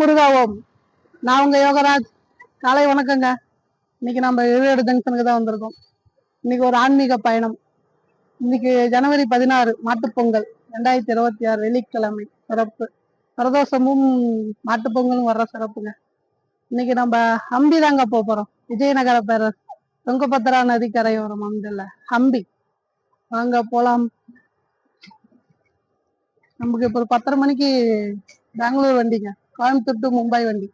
முருகாவோம். நான் உங்க யோகராஜ். காலை வணக்கங்க. இன்னைக்கு நம்ம எழுவேடு ஜங்ஷனுக்கு தான் வந்திருக்கோம். இன்னைக்கு ஒரு ஆன்மீக பயணம். இன்னைக்கு ஜனவரி 16 மாட்டுப்பொங்கல் 2026 வெள்ளிக்கிழமை சிறப்பு. பிரதோஷமும் மாட்டுப்பொங்கலும் வர்ற சிறப்புங்க. இன்னைக்கு நம்ம ஹம்பி தாங்க போறோம். விஜயநகர பேரரசு துங்கபத்ரா நதி கரையோரம் அங்குள்ள ஹம்பி. வாங்க போலாம். நமக்கு இப்போ ஒரு 10:30 மணிக்கு பெங்களூர் வண்டிங்க. கோயம்புத்தூர் டு மும்பை வண்டி.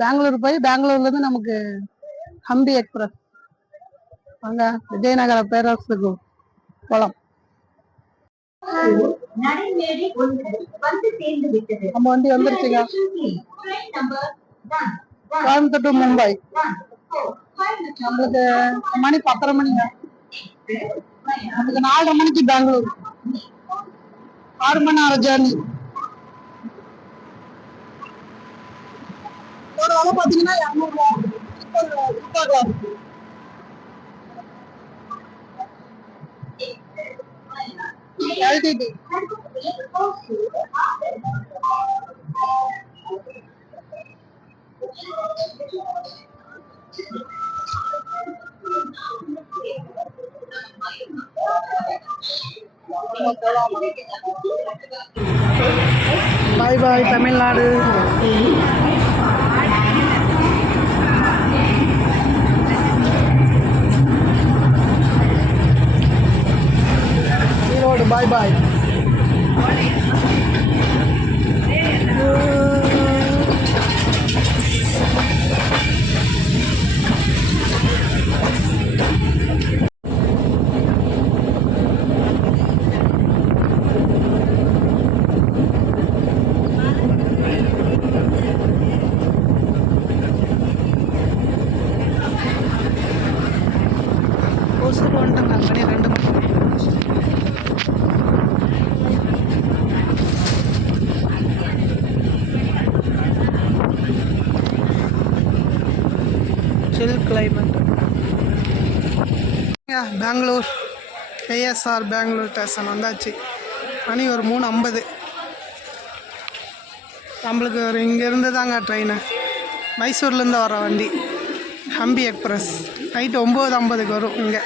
பெங்களூர் போய் பெங்களூர்ல இருந்து நமக்கு ஹம்பி எக்ஸ்பிரஸ். வாங்க விஜயநகர பேரரசுக்கு போலாம். நம்ம வண்டி வந்துருச்சுங்க. கோயம்புத்தூர் டு மும்பை. நம்மளுக்கு மணி 10:30 மணிங்க. நமக்கு 4:30 மணிக்கு பெங்களூர். 6 மணி நேரம் ஜேர்னி. ஒரு வேலை பாத்தீங்கன்னா 200 ரூபா. Bye bye Tamil Nadu. Erode bye bye. Climate. Bangalore ASR Bangalore station வந்தாச்சு. மணி ஒரு 3:50. நம்மளுக்கு ஒரு இங்கேருந்து தாங்க ட்ரெயின். மைசூர்லேருந்து வர வண்டி ஹம்பி எக்ஸ்பிரஸ். நைட்டு 9:50க்கு வரும் இங்கே.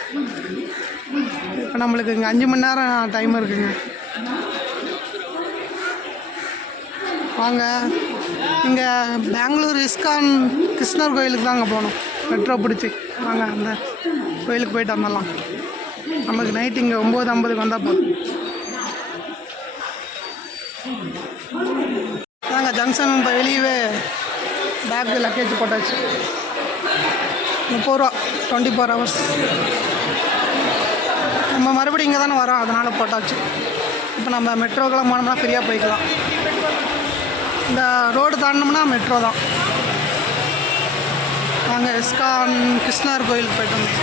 இப்போ நம்மளுக்கு இங்கே 5 மணி நேரம் டைம் இருக்குங்க. வாங்க. இங்கே பெங்களூர் இஸ்கான் கிருஷ்ணர் கோயிலுக்கு தாங்க போகணும். மெட்ரோ பிடிச்சி வாங்க அந்த கோயிலுக்கு போயிட்டு வந்துடலாம். நமக்கு நைட்டு இங்கே 9:50க்கு வந்தால் போதும். நாங்கள் ஜங்ஷன் இப்போ வெளியவே பேக்கு லக்கேஜ் போட்டாச்சு. 30 ரூபா 24 ஹவர்ஸ். நம்ம மறுபடியும் இங்கே தானே வரோம், அதனால் போட்டாச்சு. இப்போ நம்ம மெட்ரோக்கெல்லாம் போனோம்னா ஃப்ரீயாக போய்க்கலாம். இந்த ரோடு தாண்டினோம்னா மெட்ரோ தான். நாங்கள் இஸ்கான் கிருஷ்ணர் கோயிலுக்கு போய்ட்டு வந்தோம்.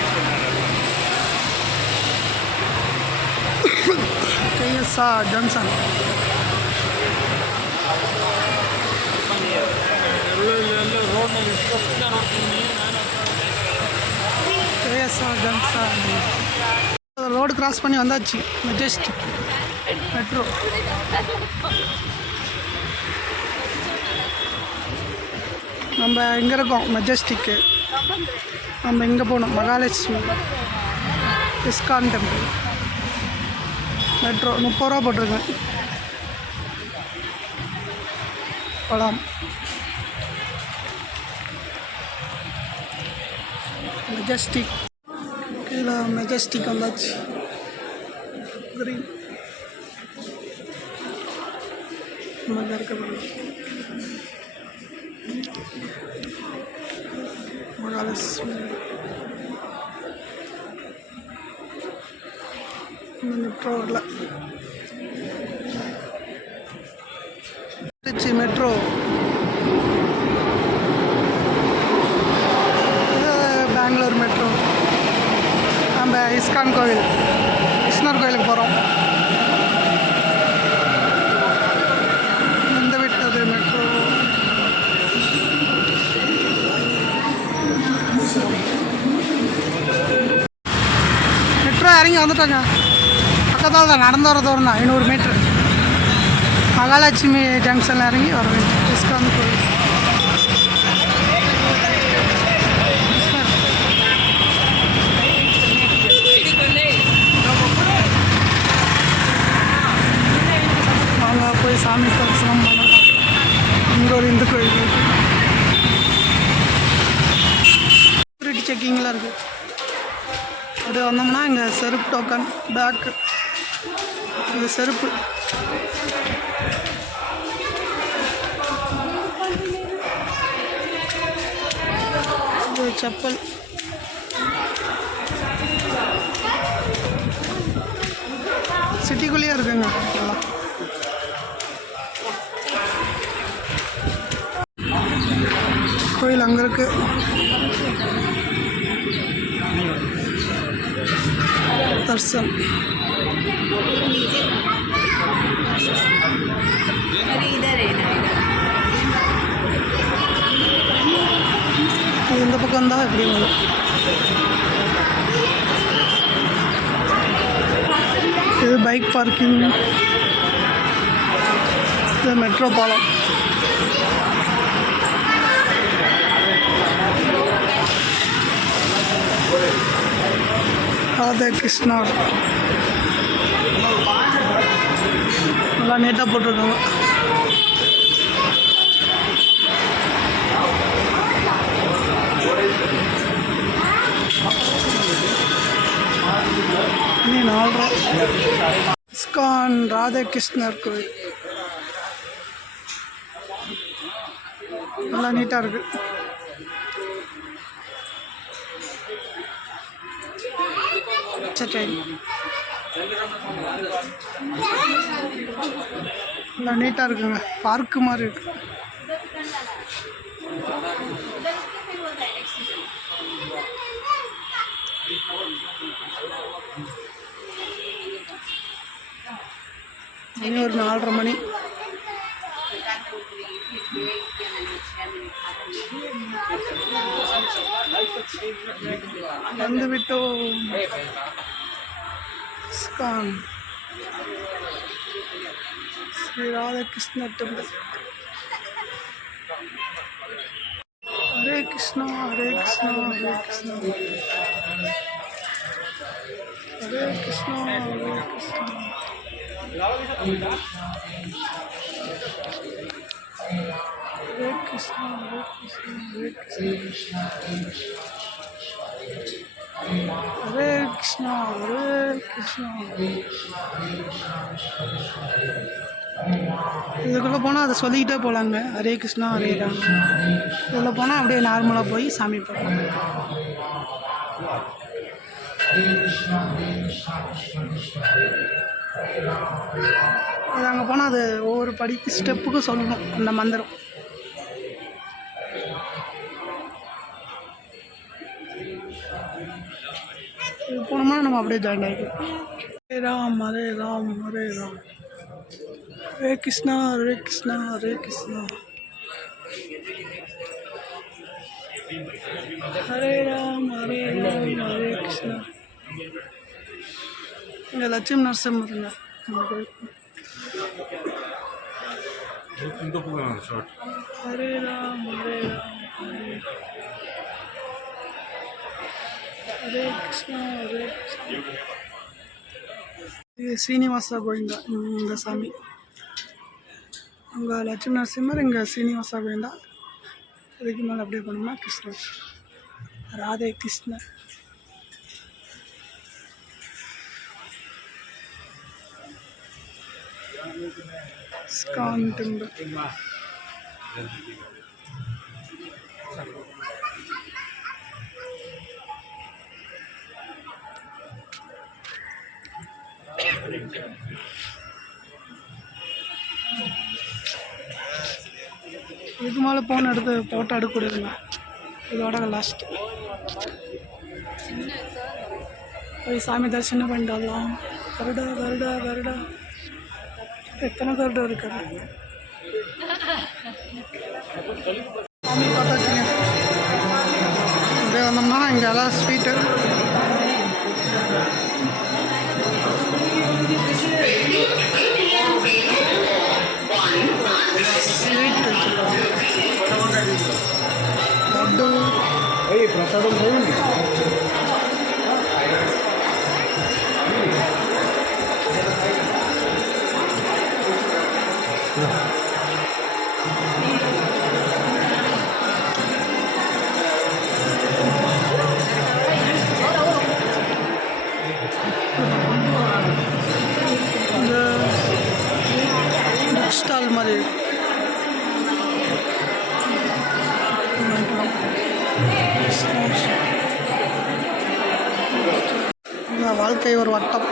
KSR junction. KSR junction road cross பண்ணி வந்தாச்சு. Majestic metro. நம்ம இங்கே இருக்கோம் மெஜஸ்டிக்கு. நம்ம இங்கே போகணும் மகாலட்சுமி இஸ்கான் டெம்பிள். மெட்ரோ 30 ரூபா போட்டிருக்கேன். போகலாம். மெஜஸ்டிக் கீழே மெஜஸ்டிக் வந்தாச்சு. கிரீன் நம்ம இருக்க மகாலட்சுமி மெட்ரோ வரல. திருச்சி மெட்ரோ. பெங்களூர் மெட்ரோ. நம்ம இஸ்கான் கோவில் கிருஷ்ணர் கோயிலுக்கு போகிறோம். இந்த விட்டது மெட்ரோ. மெட்ரோ இறங்கி வந்துட்டோங்க. பக்கத்தால் தான் நடந்து வர தூரம் தான் 500 மீட்ரு. மகாலட்சுமி ஜங்ஷனில் இறங்கி வர வேண்டும். இஸ்கான் கோயில். செக்கிங்கில் இருக்குது. அப்படியே வந்தோம்னா இங்கே செருப்பு டோக்கன் பேக்கு, இது செருப்பு. இது செப்பல். சிட்டிக்குள்ளேயே இருக்குங்க எல்லாம். கோயில் அங்கே இருக்கு. தர்சன் இந்த பக்கம் தான் இப்படி வரும். இது பைக் பார்க்கிங். இது மெட்ரோ பாலம். ராதே கிருஷ்ணா நல்லா நீட்டாக போட்டிருக்காங்க. நீ 4 இஸ்கான் ராதே கிருஷ்ணர் கோயில் நல்லா நீட்டாக இருக்கு. நல்லா நீட்டாக இருக்குங்க. பார்க்கு மாதிரி இருக்கு. மணி ஒரு 4:30 மணி. வந்து விட்டோம். ISKCON Sri Radhakrishna temple. Hare Krishna Hare Krishna Hare Krishna Hare Krishna Hare Krishna. Hare Krishna, Hare Krishna, Hare Krishna, Hare Krishna, Hare Krishna. இதுக்குள்ளே போனால் அதை சொல்லிக்கிட்டே போகலாங்க. ஹரே கிருஷ்ணா ஹரே ராம். இதில் போனால் அப்படியே நார்மலாக போய் சாமி பார்க்கலாம். அது அங்கே போனால் அது ஒவ்வொரு படிக்கு ஸ்டெப்புக்கும் சொல்லணும் அந்த மந்திரம். இது போனோம்னா நம்ம அப்படியே ஜாயின் ஆகிக்கலாம். ஹரே ராம் ஹரே ராம் ஹரே ராம், ஹரே கிருஷ்ணா ஹரே கிருஷ்ணா ஹரே கிருஷ்ணா, ஹரே ராம் ஹரே ராம் ஹரே கிருஷ்ணா. இங்கே லட்சுமி நரசிம்மருங்க நம்ம கோயில். ஹரே ராம் ஹரே ராம் ஹரே கிருஷ்ணா ஹரே கிருஷ்ணா. இது ஸ்ரீனிவாசா கோவிந்தா இந்த சாமி. அங்கே லட்சுமி நரசிம்மர், இங்கே ஸ்ரீனிவாசா கோவிந்தா. இதுக்கு மேலே அப்படியே பண்ணோம்னா கிருஷ்ணர் ராதே கிருஷ்ணர். ISKCON temple. இதுக்கு மேலே போன எடுத்து ஃபோட்டோ எடுக்கக்கூடாதுங்க. இதோட லாஸ்ட் போய் சாமி தரிசனம் பண்ணிட்டு வரலாம். கருடா கருடா கருடா, எத்தனை கருடா இருக்காரு. சாமி பார்த்தாச்சுங்க. அப்படியே வந்தோம்னா இங்கே எல்லாம் ஸ்வீட்டு. ஸ்வீட் லட்டு பிரசாதம். வாழ்க்கை ஒரு வட்டம்,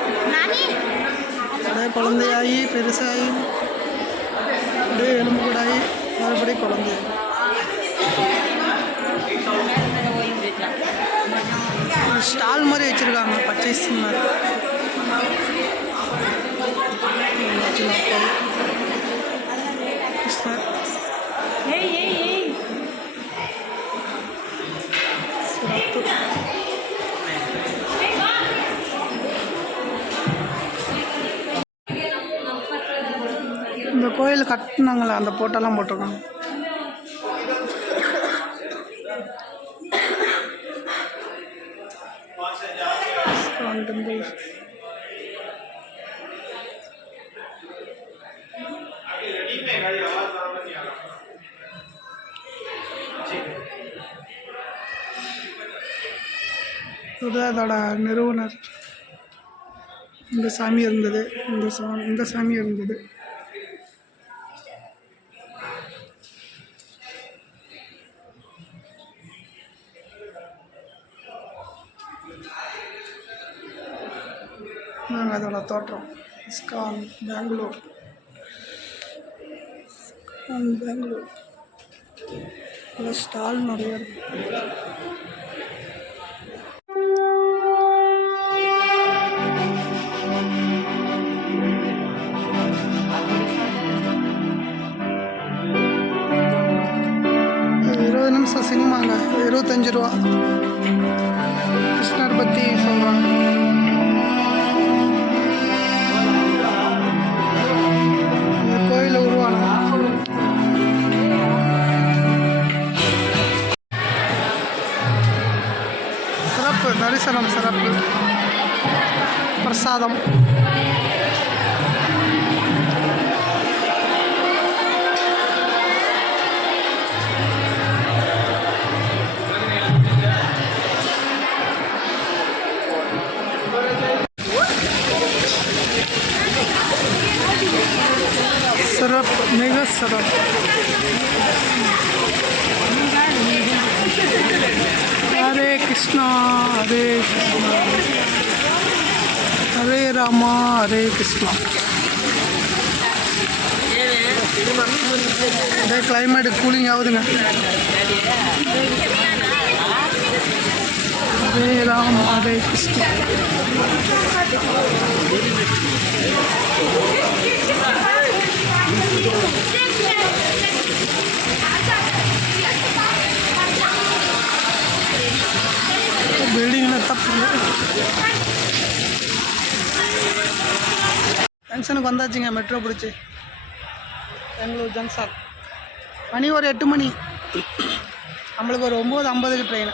அப்படியே குழந்தையாகி பெருசாகி அப்படியே எலும்பு கூடாகி மறுபடியும் குழந்தை. ஸ்டால் மாதிரி வச்சுருக்காங்க பர்ச்சேஸ் மாதிரி. இந்த கோயில் கட்டினாங்களே அந்த போட்டெல்லாம் போட்டிருக்காங்க. அதோட நிறுவனர் இந்த சாமி இருந்தது, இந்த சாமி இருந்தது. அதோட தோற்றம். இஸ்கான் பெங்களூர், பெங்களூர் ஸ்டால் நிறைய இருக்கு. சினிமாங்க 25 ரூபா. கிருஷ்ணர் பற்றி சொல்கிறாங்க. இந்த கோயில் உருவானது. சிறப்பு தரிசனம், சிறப்பு பிரசாதம். சிறப்பு, மிக சிறப்பு. ஹரே கிருஷ்ணா ஹரே கிருஷ்ணா ஹரே ராமா ஹரே கிருஷ்ணா. அதே கிளைமேட் கூலிங் ஆகுதுங்க. ஹரே ராமா ஹரே கிருஷ்ணா. பில்டிங்ல தப்பு. ஜங்ஷனுக்கு வந்தாச்சுங்க, மெட்ரோ பிடிச்சி பெங்களூர் ஜங்ஷன். மணி ஒரு 8 மணி. நம்மளுக்கு ஒரு 9:50க்கு ட்ரெயின்.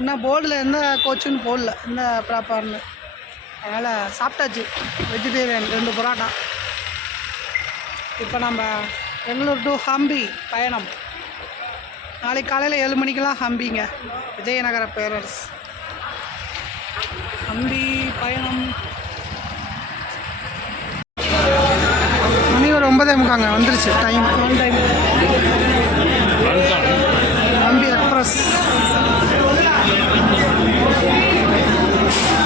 இன்னும் போர்டில் எந்த கோச்சுன்னு போடல, எந்த ப்ராப்பர்னு. அதனால் சாப்பிட்டாச்சு வெஜிடேரியன் 2 பரோட்டா. இப்போ நம்ம பெங்களூர் டு ஹம்பி பயணம். நாளைக்கு காலையில் 7 மணிக்கெல்லாம் ஹம்பிங்க, விஜயநகர பேரரசு. ஹம்பி பயணம். மணி ஒரு 9:45 வந்துருச்சு time, on time. Hampi express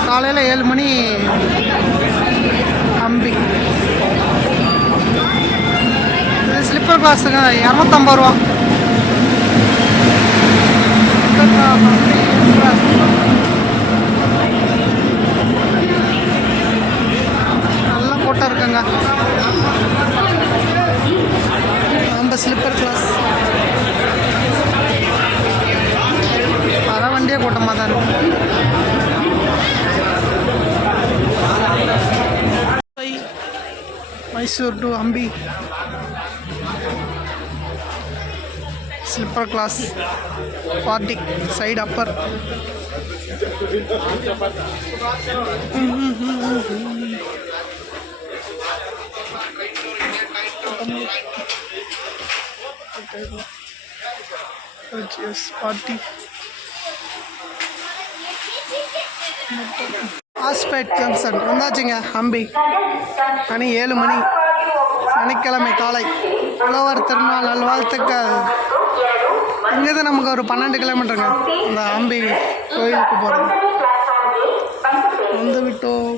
காலையில் 7 மணி ஹம்பி. இது ஸ்லிப்பர் கிளாஸுங்க, 250 ரூபா. நல்லா போட்டா இருக்குங்க. நம்ம ஸ்லிப்பர் கிளாஸ் அதான் வண்டியே கூட்டமாக தான் இருக்கும். Mysore to Hampi sleeper class party side upper. Party Hospet junction வந்தாச்சுங்க ஹம்பி. மணி 7 மணி, சனிக்கிழமை காலை. உழவர் திருநாள் நல்வாழ்த்துக்கள். இங்கேருந்து நமக்கு ஒரு 12 கிலோமீட்டருங்க இந்த அம்பி கோயிலுக்கு போகிறது. வந்து விட்டோம்.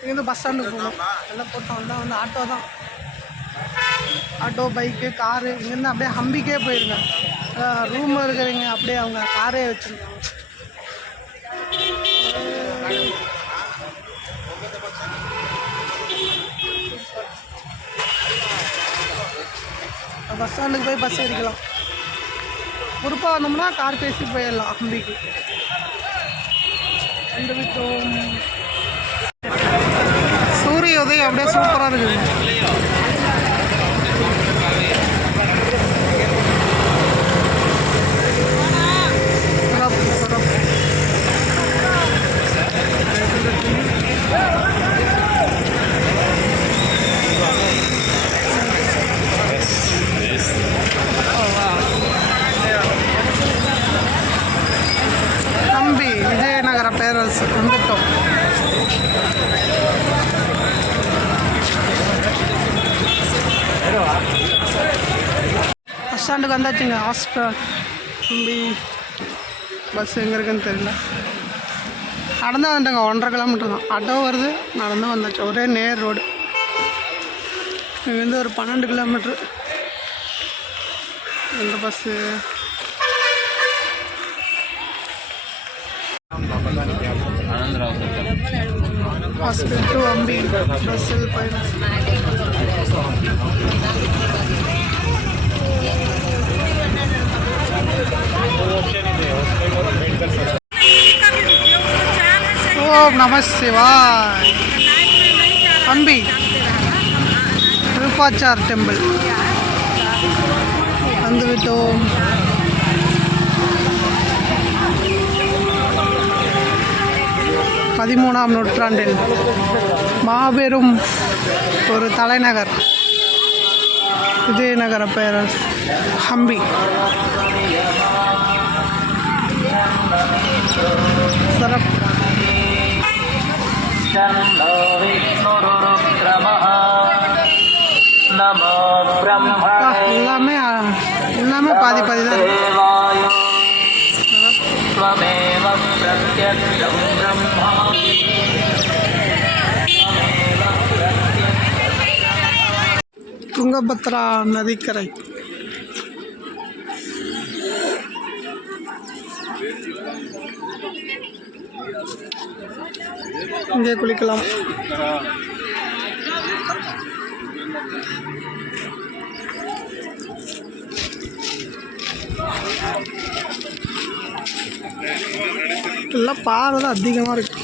இங்கேருந்து பஸ் ஸ்டாண்டுக்கு போகணும். எல்லாம் போட்டோம் வந்தால் வந்து ஆட்டோ தான். ஆட்டோ, பைக்கு, காரு இங்கேருந்து அப்படியே ஹம்பிக்கே போயிருங்க. ரூம் இருக்கிறவங்க அப்படியே அவங்க காரே வச்சுருக்காங்க. பஸ் ஸ்டாண்டுக்கு போய் பஸ் ஏறிக்கலாம். பொறுப்பாக வந்தோம்னா கார் பேசி போயிடலாம் ஹம்பிக்கு. வந்து விட்டோம். சூரிய உதயம் அப்படியே சூப்பராக இருக்குது. ஹம்பி விஜயநகர பேரரசு வந்துட்டோம். பஸ் ஸ்டாண்டுக்கு வந்தாச்சுங்க. ஹாஸ்பிட்டல் ஹம்பி பஸ் எங்கே இருக்குன்னு தெரியல. நடந்து வந்துட்டேங்க. 1.5 கிலோமீட்டர் தான். ஆட்டோ வருது, நடந்து வந்தாச்சு. ஒரே நேர் ரோடு. இங்கேருந்து ஒரு 12 கிலோமீட்ரு. எந்த பஸ்ஸு? ஹாஸ்பிட்டல் டு அம்பி பஸ்ஸில் பயணம். ஓம் நம சிவாய். அம்பி திருப்பாச்சார் டெம்பிள் வந்துவிட்டோம். பதிமூணாம் நூற்றாண்டில் மாபெரும் ஒரு தலைநகர் விஜயநகர பேரரசு ஹம்பி. சிறப்பு. எல்லாமே பாதி பாதி தான். துங்கபத்ரா நதிக்கரை. இங்கே குளிக்கலாம். எல்லாம் பாறை தான் அதிகமாக இருக்கு.